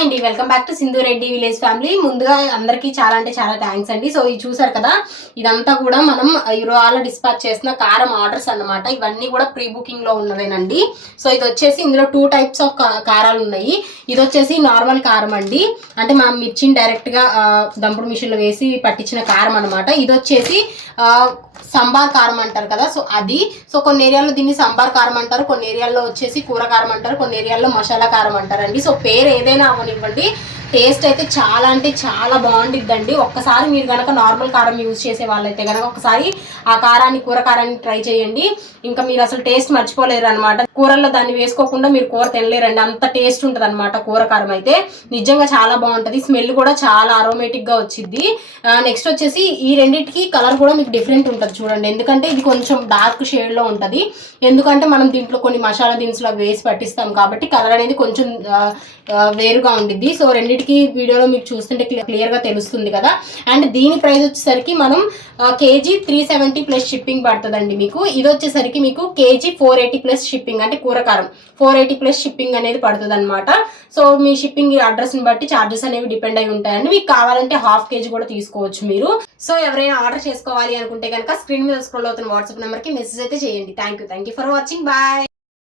Hi అండి, welcome back to Sindhu Reddy village family. ముందుగా అందరికీ చాలా అంటే చాలా థ్యాంక్స్ అండి. సో ఇది చూసారు కదా, ఇదంతా కూడా మనం ఇవాళ డిస్పాచ్ చేసిన కారం ఆర్డర్స్ అన్నమాట. ఇవన్నీ కూడా ప్రీ బుకింగ్ లో ఉన్నవేనండి. సో ఇది వచ్చేసి ఇందులో 2 టైప్స్ ఆఫ్ కారాలు ఉన్నాయి. ఇది వచ్చేసి నార్మల్ కారం అండి, అంటే మనం మిర్చిని డైరెక్ట్ గా దంపుడు మిషన్ లో వేసి పట్టించిన కారం అనమాట. ఇది వచ్చేసి సంబార్ కారం అంటారు కదా, సో అది. సో కొన్ని ఏరియాల్లో దీన్ని సంబార్ కారం అంటారు, కొన్ని ఏరియాల్లో వచ్చేసి కూర కారం అంటారు, కొన్ని ఏరియాల్లో మసాలా కారం అంటారండి. సో పేరు ఏదైనా అవనివ్వండి, టేస్ట్ అయితే చాలా అంటే చాలా బాగుండిద్దండి. ఒక్కసారి మీరు కనుక నార్మల్ కారం యూజ్ చేసే వాళ్ళైతే కనుక ఒకసారి ఆ కారాన్ని, కూర కారాన్ని ట్రై చేయండి. ఇంకా మీరు అసలు టేస్ట్ మర్చిపోలేరు అనమాట. కూరల్లో దాన్ని వేసుకోకుండా మీరు కూర తినలేరండి, అంత టేస్ట్ ఉంటుంది అనమాట. కూర కారం అయితే నిజంగా చాలా బాగుంటుంది, స్మెల్ కూడా చాలా అరోమేటిక్ గా వచ్చింది. నెక్స్ట్ వచ్చేసి ఈ రెండింటికి కలర్ కూడా మీకు డిఫరెంట్ ఉంటుంది చూడండి, ఎందుకంటే ఇది కొంచెం డార్క్ షేడ్ లో ఉంటుంది. ఎందుకంటే మనం దీంట్లో కొన్ని మసాలా దినుసులు వేసి పట్టిస్తాం కాబట్టి కలర్ అనేది కొంచెం వేరుగా ఉండిద్ది. సో రెండింటికి వీడియోలో మీకు చూస్తుంటే క్లియర్ గా తెలుస్తుంది కదా. అండ్ దీని ప్రైస్ వచ్చేసరికి మనం కేజీ 370 ప్లస్ షిప్పింగ్ పడుతుందండి మీకు. ఇది వచ్చేసరికి మీకు కేజీ 480 ప్లస్ షిప్పింగ్, అంటే కూరకారం 480 ప్లస్ షిప్పింగ్ అనేది పడుతుంది అనమాట. సో మీ షిప్పింగ్ అడ్రస్ ని బట్టి చార్జెస్ అనేవి డిపెండ్ అయి ఉంటాయండి. మీకు కావాలంటే ½ కేజీ కూడా తీసుకోవచ్చు మీరు. సో ఎవరైనా ఆర్డర్ చేసుకోవాలి అనుకుంటే కనుక స్క్రీన్ మీద స్క్రోల్ అవుతున్న వాట్సాప్ నెంబర్ కి మెసేజ్ అయితే చేయండి. Thank you for watching. Bye.